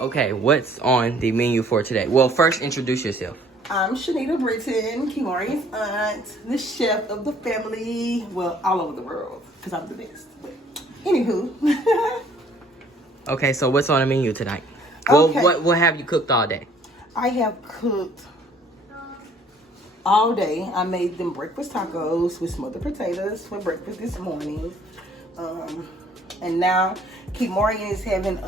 Okay, what's on the menu for today? Well, first introduce yourself. I'm Shanita Britton, Kimori's aunt, the chef of the family. Well, all over the world, because I'm the best. But anywho. Okay, so what's on the menu tonight? Well, Okay. what have you cooked all day? I have cooked all day. I made them breakfast tacos with smothered potatoes for breakfast this morning. And now Kimori is having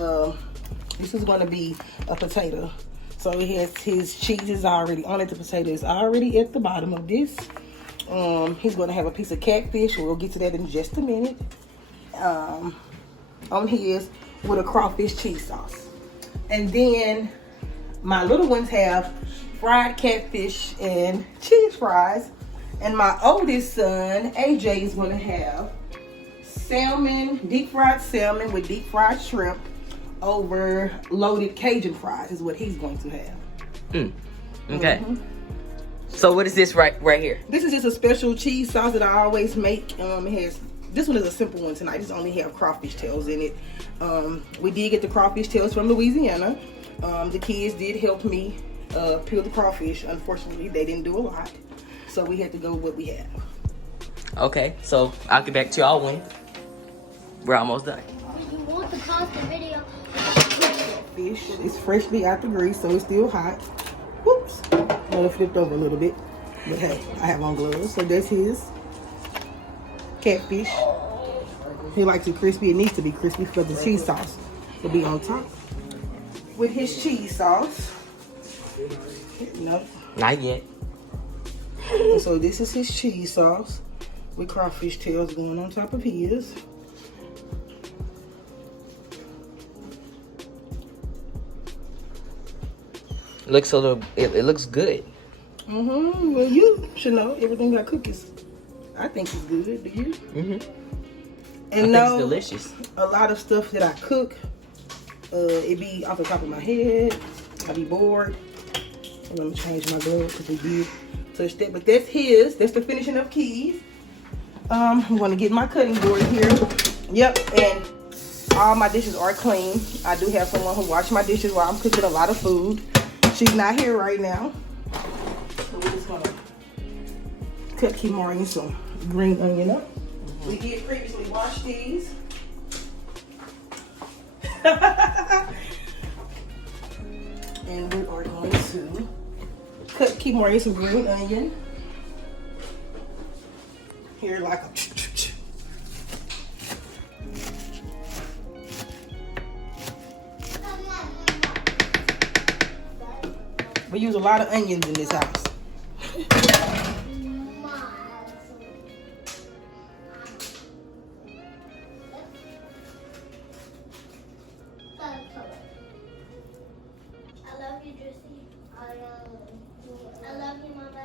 this is going to be a potato. So he has his cheese is already on it. The potato is already at the bottom of this. He's going to have a piece of catfish. We'll get to that in just a minute. On his with a crawfish cheese sauce. And then my little ones have fried catfish and cheese fries. And my oldest son, AJ, is going to have salmon, deep fried salmon with deep fried shrimp over loaded Cajun fries is what he's going to have. Okay. So what is this right here? This is just a special cheese sauce that I always make. This one is a simple one tonight. This only have crawfish tails in it. We did get the crawfish tails from Louisiana. The kids did help me peel the crawfish. Unfortunately, they didn't do a lot. So we had to go with what we have. Okay, so I'll get back to y'all when we're almost done. You want to pause the video? Fish is freshly out the grease, so it's still hot. Whoops. Well, it flipped over a little bit. But hey, I have on gloves. So that's his catfish. He likes it crispy. It needs to be crispy because the cheese sauce will be on top. With his cheese sauce. No. Not yet. So this is his cheese sauce with crawfish tails going on top of his. Looks a little. It looks good. Well, you should know everything I cook is. I think is good. Do you? And I think it's delicious. A lot of stuff that I cook, it be off the top of my head. I be bored. So let me change my glove because we did touch that. But that's his. That's the finishing of keys. I'm gonna get my cutting board here. Yep, and all my dishes are clean. I do have someone who washes my dishes while I'm cooking a lot of food. She's not here right now. So we're just gonna cut Kimori some green onion up. We did previously wash these. And we are going to cut Kimori some green onion. Here like a we use a lot of onions in this house. I love you, Drissy. I love you, Mama.